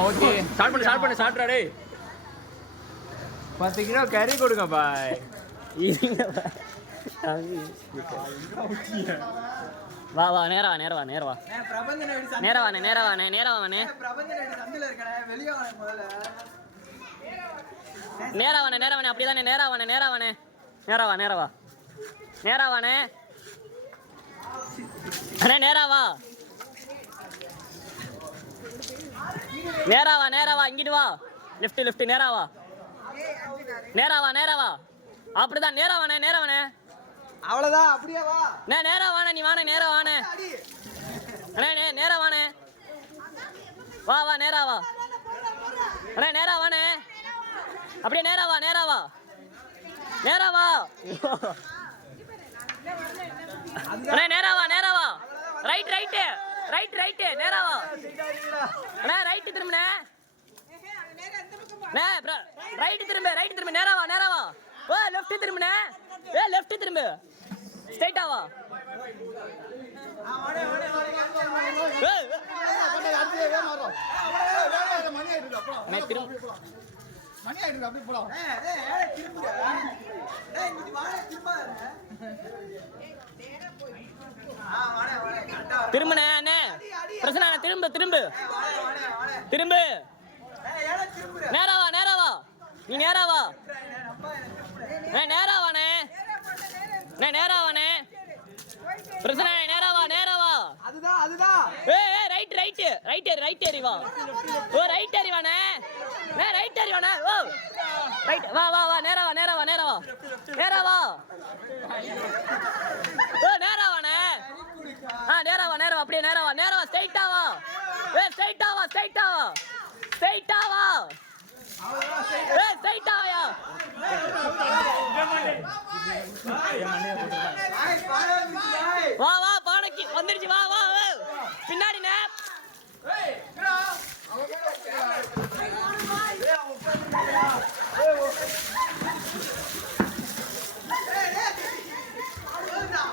Okay start பண்ணு சாப்பிட்றா டேய் 10 கிலோ கறி கொடுங்க பாய். வா வா நேரா வா அப்படியே நேரா வா இங்கிட்டு வா லெஃப்ட் நேரா வா அப்படிதான் நேரா அவ்வளவுதான் அப்படியே வா நேரா வாணே நீ வாணே நேரா வாணே அண்ணே நேரா வாணே வா நேரா வா அண்ணே நேரா வாணே அப்படியே நேரா வா அண்ணே நேரா வா ரைட் நேரா வா அண்ணே ரைட் திரும்புனே ரைட் திரும்பு நேரா வா ஓ லெஃப்ட் திரும்புனே லெஃப்ட் திரும்பு ஸ்ட்ரைட்டா வா திரும்புனே அண்ணே பிரச்சனை திரும்பு நேரா வா நீ நேரா வா நேரா வாணே பிரச்சனை நேரா வா அதுதான் ஏய் ரைட் ஏறி வா ஓ ரைட் ஏறி வாணே ஓ ரைட் வா நேரா வா ஓ நேரா வா அப்படியே நேரா வா ஸ்ட்ரைட்டா வா ஸ்ட்ரைட்டா வா ஸ்ட்ரைட்டா வாயா வா பானைக்கு வந்துருச்சு வா பின்னாடி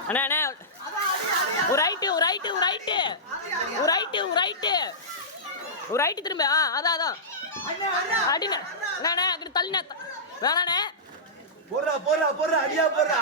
அண்ணே ஒரு ரைட்டு திரும்ப அதான் அடினே அங்கிட்டு தள்ளினே வேணாண்ணே போடுறா அடியா போடுறா